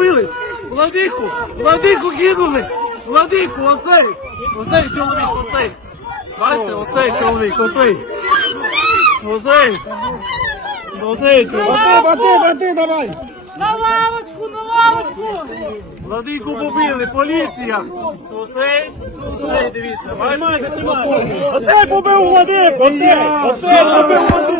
вбили! Владиху! владику кинули! Владиху, оцей! Оцей чоловік, оцей! Бачите, оцей чоловік, оцей! Оцей! Оцей чоловік! Бати, бати, давай! На лавочку, на лавочку! Владику побили, поліція! Оцей, оцей, дивіться, бачите? Оцей побив Владику! Оцей, оцей побив Владику!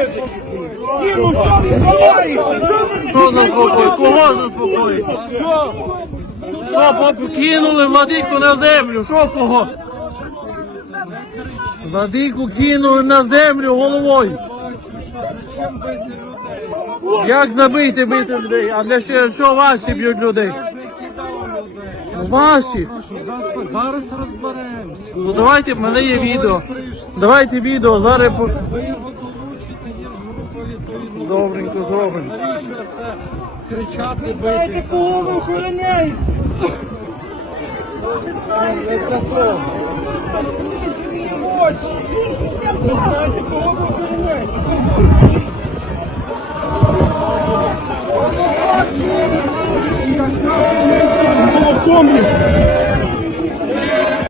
робити? Сіну, що ви робите? Що заспокоїть? Кого заспокоїть? Що? Що, кинули владику на землю? Що кого? Владику кинули на землю головою. Як забити бити людей? А для ще що ваші б'ють людей? Ну, ваші. Зараз розберемося. Ну давайте, в мене є відео. Давайте відео, зараз відповідно. Добренько зроблено. Навіщо це кричати, битися? знаєте, кого ви охороняєте? Ви знаєте, кого? Подивіться мені в очі. Ви знаєте, кого ви охороняєте? Кого? Кого?